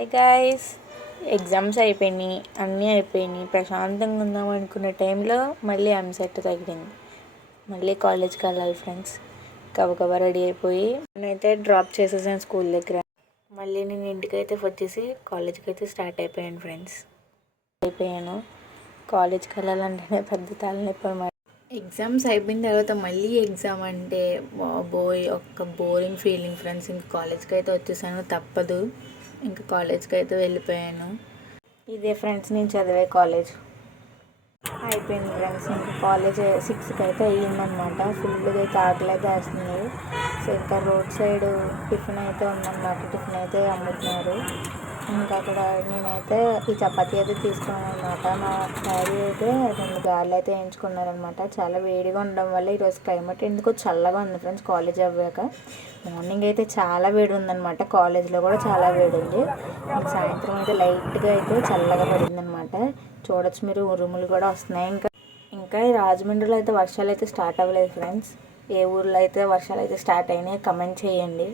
Hi guys, exams అయిపోయినాయి, అన్నీ అయిపోయినాయి. ప్రశాంతంగా ఉందాం అనుకున్న టైంలో మళ్ళీ ఎంసెట్ తగిలింది. మళ్ళీ కాలేజ్కి వెళ్ళాలి ఫ్రెండ్స్. గబగబా రెడీ అయిపోయి నేనైతే డ్రాప్ చేసేసాను స్కూల్ దగ్గర. మళ్ళీ నేను ఇంటికైతే వచ్చేసి కాలేజ్కి అయితే స్టార్ట్ అయిపోయాను ఫ్రెండ్స్. కాలేజ్కి వెళ్ళాలంటేనే పెద్ద తలనొప్పి అన్నమాట. ఎగ్జామ్స్ అయిపోయిన తర్వాత మళ్ళీ ఎగ్జామ్ అంటే బాబోయ్ ఒక్క బోరింగ్ ఫీలింగ్ ఫ్రెండ్స్. ఇంక కాలేజ్కి అయితే వచ్చేసాను, తప్పదు. ఇంకా కాలేజ్కి అయితే వెళ్ళిపోయాను. ఇదే ఫ్రెండ్స్ నేను చదివే కాలేజ్. అయిపోయింది ఫ్రెండ్స్. ఇంకా కాలేజ్ 6కి అయితే అయ్యిందనమాట. ఫుల్గా అయితే ఆకలి అయితే వేస్తుంది. సో ఇంకా రోడ్ సైడ్ టిఫిన్ అయితే ఉందన్నమాట. టిఫిన్ అయితే అమ్ముతున్నారు. ఇంకా అక్కడ నేనైతే ఈ చపాతీ అయితే తీసుకున్నాను అనమాట. మా డాడీ అయితే 2 గారెలు అయితే వేయించుకున్నారనమాట. చాలా వేడిగా ఉండడం వల్ల ఈరోజు క్లైమేట్ ఎందుకో చల్లగా ఉంది ఫ్రెండ్స్. కాలేజ్ అవ్వాక మార్నింగ్ అయితే చాలా వేడి ఉందన్నమాట. కాలేజ్లో కూడా చాలా వేడి ఉంది. సాయంత్రం అయితే లైట్గా అయితే చల్లగా పడిందనమాట. చూడొచ్చు మీరు, ఉరుములు కూడా వస్తున్నాయి. ఇంకా ఈ రాజమండ్రిలో అయితే వర్షాలు అయితే స్టార్ట్ అవ్వలేదు ఫ్రెండ్స్. ఏ ఊర్లో అయితే వర్షాలు అయితే స్టార్ట్ అయినాయి కమెంట్ చేయండి.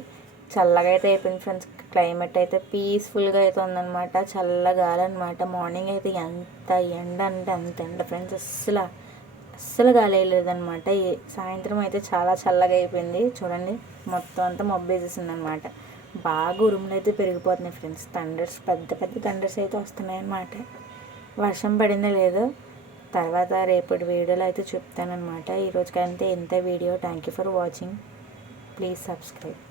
చల్లగా అయితే అయిపోయింది ఫ్రెండ్స్. క్లైమేట్ అయితే పీస్ఫుల్గా అయితే ఉందన్నమాట. చల్లగా అనమాట. మార్నింగ్ అయితే ఎంత ఎండ అంటే అంత ఎండ ఫ్రెండ్స్. అస్సలు గాలి వేయలేదన్నమాట. సాయంత్రం అయితే చాలా చల్లగా అయిపోయింది. చూడండి మొత్తం అంతా మబ్బేసేసింది అనమాట. బాగా ఉరుములు అయితే పెరిగిపోతున్నాయి ఫ్రెండ్స్. థండర్స్, పెద్ద పెద్ద థండర్స్ అయితే వస్తున్నాయి అన్నమాట. వర్షం పడిందో లేదో తర్వాత రేపటి వీడియోలో అయితే చెప్తానమాట. ఈరోజుకంటే ఇంత video. Thank you for watching. Please subscribe.